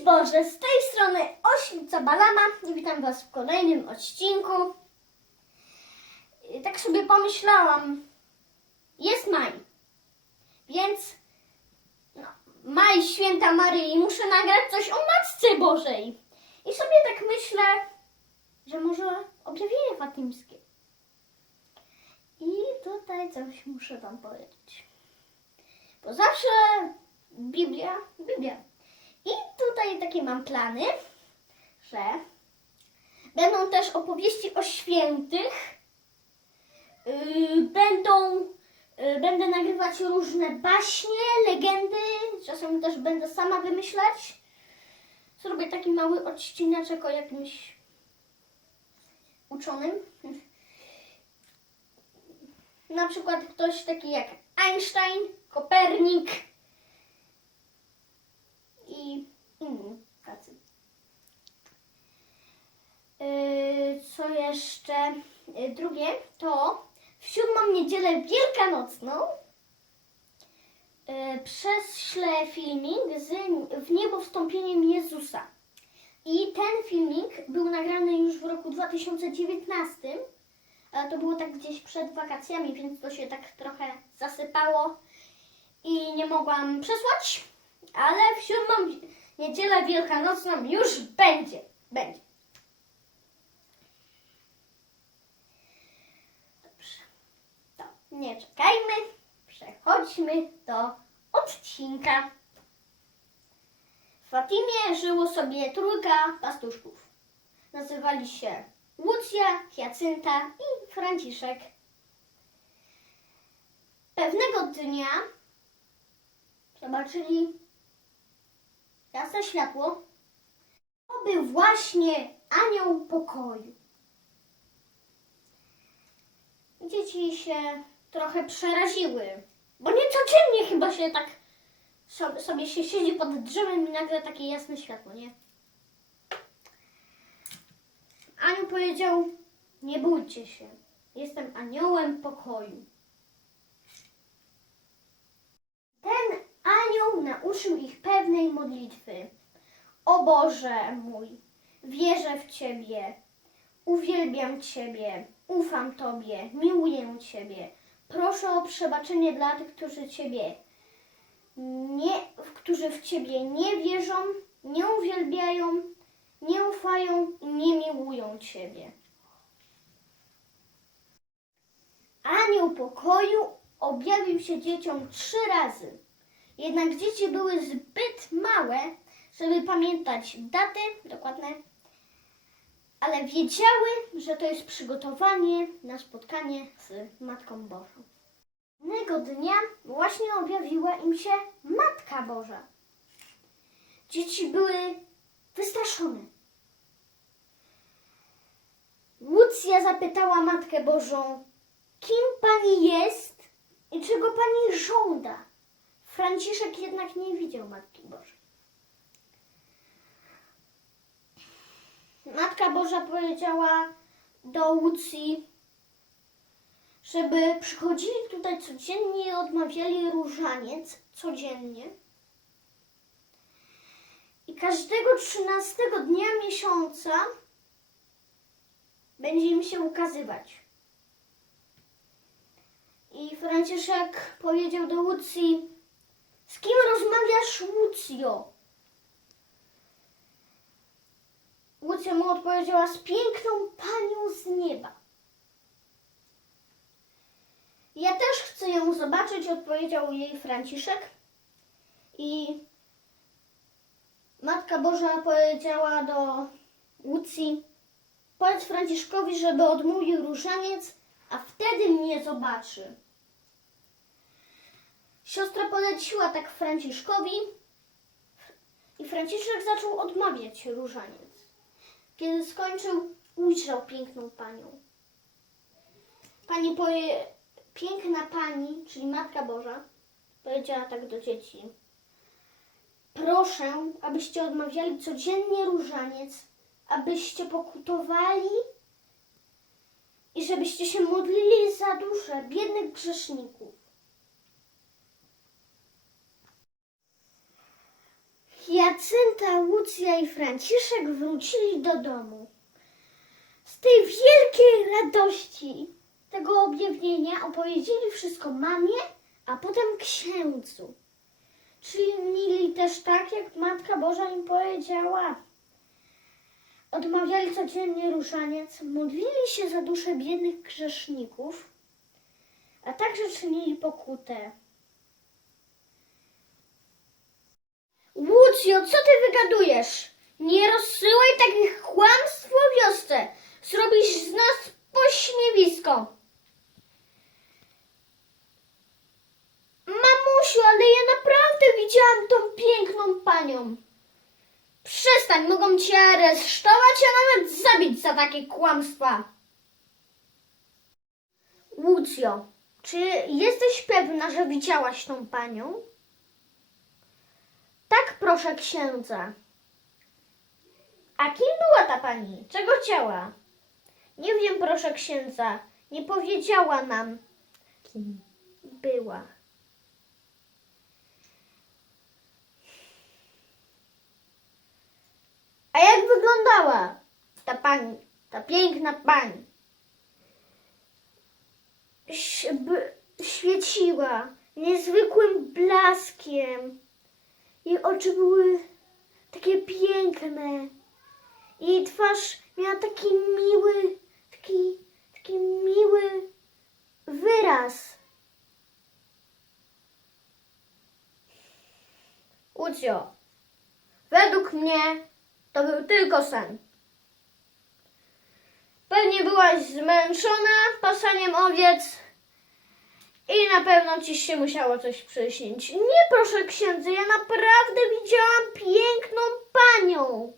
Boże, z tej strony Ośmica Balama i witam Was w kolejnym odcinku. Tak sobie pomyślałam, jest maj, więc no, maj, święta Maryi, muszę nagrać coś o Matce Bożej. I sobie tak myślę, że może objawienie fatimskie. I tutaj coś muszę Wam powiedzieć. Bo zawsze Biblia, Biblia. I tutaj takie mam plany, że będą też opowieści o świętych. Yy, będą, yy, będę nagrywać różne baśnie, legendy. Czasem też będę sama wymyślać. Zrobię taki mały odcineczek o jakimś uczonym. Na przykład ktoś taki jak Einstein, Kopernik i inni tacy. Yy, co jeszcze? Yy, drugie to w siódmą niedzielę wielkanocną yy, prześlę filmik z w niebo wstąpieniem Jezusa. I ten filmik był nagrany już w roku 2019, ale to było tak gdzieś przed wakacjami, więc to się tak trochę zasypało i nie mogłam przesłać, ale w siódmą niedzielę wielkanocną już będzie. Będzie. Dobrze. To nie czekajmy, przechodźmy do odcinka. W Fatimie żyło sobie trójka pastuszków. Nazywali się Łucja, Hiacynta i Franciszek. Pewnego dnia zobaczyli jasne światło. To był właśnie anioł pokoju. Dzieci się trochę przeraziły, bo nie codziennie chyba się tak so- sobie się siedzi pod drzewem i nagle takie jasne światło, nie? Anioł powiedział, nie bójcie się, jestem aniołem pokoju. Ten anioł nauczył ich pewnej modlitwy. O Boże mój, wierzę w Ciebie, uwielbiam Ciebie, ufam Tobie, miłuję Ciebie. Proszę o przebaczenie dla tych, którzy Ciebie nie, którzy w Ciebie nie wierzą, nie uwielbiają, nie ufają i nie miłują Ciebie. Anioł pokoju objawił się dzieciom trzy razy. Jednak dzieci były zbyt małe, żeby pamiętać daty dokładne, ale wiedziały, że to jest przygotowanie na spotkanie z Matką Bożą. Pewnego dnia właśnie objawiła im się Matka Boża. Dzieci były wystraszone. Łucja zapytała Matkę Bożą, kim pani jest i czego pani żąda. Franciszek jednak nie widział Matki Bożej. Matka Boża powiedziała do Łucji, żeby przychodzili tutaj codziennie i odmawiali różaniec codziennie. I każdego trzynastego dnia miesiąca będzie im się ukazywać. I Franciszek powiedział do Łucji, z kim rozmawiasz, Łucjo? Łucja mu odpowiedziała, z piękną panią z nieba. Ja też chcę ją zobaczyć, odpowiedział jej Franciszek. I Matka Boża powiedziała do Łucji, powiedz Franciszkowi, żeby odmówił różaniec, a wtedy mnie zobaczy. Siostra poleciła tak Franciszkowi i Franciszek zaczął odmawiać różaniec. Kiedy skończył, ujrzał piękną panią. Pani powie, piękna pani, czyli Matka Boża, powiedziała tak do dzieci. Proszę, abyście odmawiali codziennie różaniec, abyście pokutowali i żebyście się modlili za duszę biednych grzeszników. Jacynta, Łucja i Franciszek wrócili do domu. Z tej wielkiej radości tego objawienia opowiedzieli wszystko mamie, a potem księdzu. Czynili też tak, jak Matka Boża im powiedziała. Odmawiali codziennie różaniec, modlili się za dusze biednych grzeszników, a także czynili pokutę. Łucjo, co ty wygadujesz? Nie rozsyłaj takich kłamstw o wiosce. Zrobisz z nas pośmiewisko. Mamusiu, ale ja naprawdę widziałam tą piękną panią. Przestań, mogą cię aresztować, a nawet zabić za takie kłamstwa. Łucjo, czy jesteś pewna, że widziałaś tą panią? Tak, proszę księdza. A kim była ta pani? Czego chciała? Nie wiem, proszę księdza. Nie powiedziała nam, kim była. A jak wyglądała ta pani, ta piękna pani? Ś- b- świeciła niezwykłym blaskiem. Jej oczy były takie piękne. Jej twarz miała taki miły, taki, taki miły wyraz. Łucjo, według mnie to był tylko sen. Pewnie byłaś zmęczona pasaniem owiec i na pewno ci się musiało coś przyśnić. Nie proszę księdza, ja naprawdę widziałam piękną panią.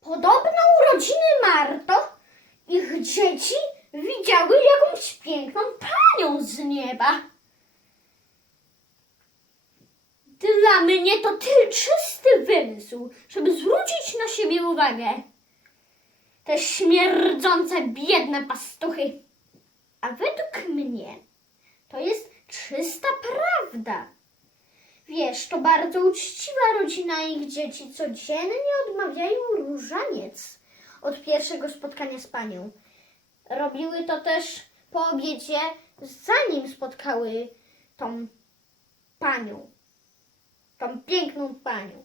Podobno urodziny Marto, ich dzieci widziały jakąś piękną panią z nieba. Dla mnie to ty czysty wymysł, żeby zwrócić na siebie uwagę. Te śmierdzące, biedne pastuchy. A według mnie to jest czysta prawda. Wiesz, to bardzo uczciwa rodzina ich dzieci codziennie odmawiają różaniec od pierwszego spotkania z panią. Robiły to też po obiedzie, zanim spotkały tą panią. Tą piękną panią.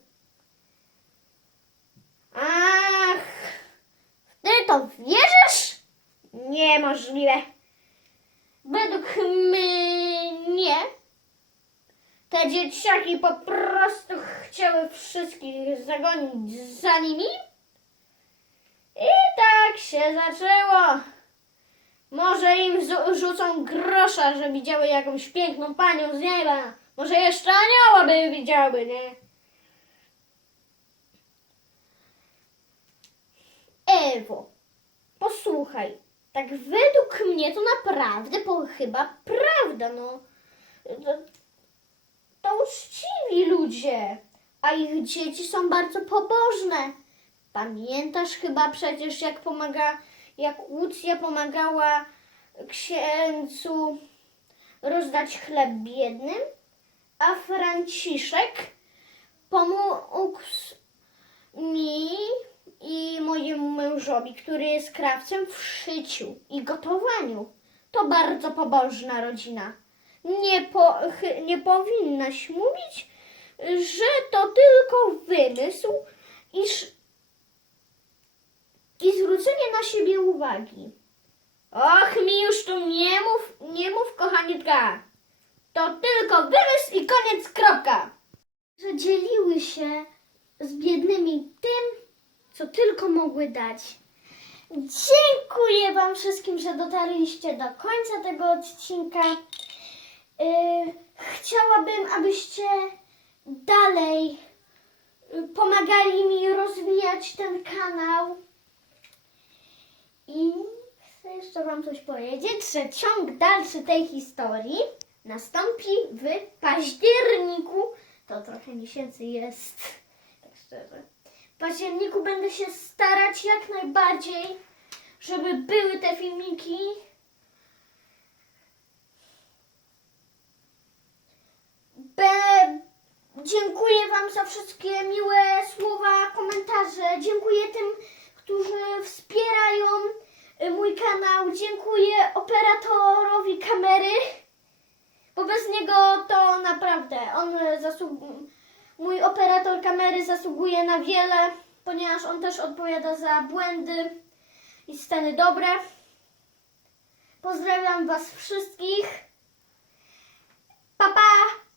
Ach, ty to wierzysz? Niemożliwe. Według mnie te dzieciaki po prostu chciały wszystkich zagonić za nimi. I tak się zaczęło. Może im rzucą grosza, że widziały jakąś piękną panią z nieba. Może jeszcze anioła by widziały, nie? Ewo, posłuchaj, tak według mnie to naprawdę po, chyba prawda, no. To, to uczciwi ludzie, a ich dzieci są bardzo pobożne. Pamiętasz chyba przecież, jak pomaga, jak Łucja pomagała księdzu rozdać chleb biednym, a Franciszek pomógł mi i mojemu mężowi, który jest krawcem w szyciu i gotowaniu. To bardzo pobożna rodzina. Nie, po, nie powinnaś mówić, że to tylko wymysł i, i zwrócenie na siebie uwagi. Och, mi już tu nie mów, nie mów. To tylko wymysł i koniec, kropka. Że dzieliły się z biednymi tym, co tylko mogły dać. Dziękuję Wam wszystkim, że dotarliście do końca tego odcinka. Yy, chciałabym, abyście dalej yy, pomagali mi rozwijać ten kanał. I chcę jeszcze Wam coś powiedzieć, że ciąg dalszy tej historii nastąpi w październiku. To trochę miesięcy jest, tak szczerze. Październiku będę się starać jak najbardziej, żeby były te filmiki. Be... Dziękuję Wam za wszystkie miłe słowa, komentarze. Dziękuję tym, którzy wspierają y, mój kanał. Dziękuję operatorowi kamery, bo bez niego to naprawdę on zasługuje. Mój operator kamery zasługuje na wiele, ponieważ on też odpowiada za błędy i sceny dobre. Pozdrawiam Was wszystkich. Pa, pa!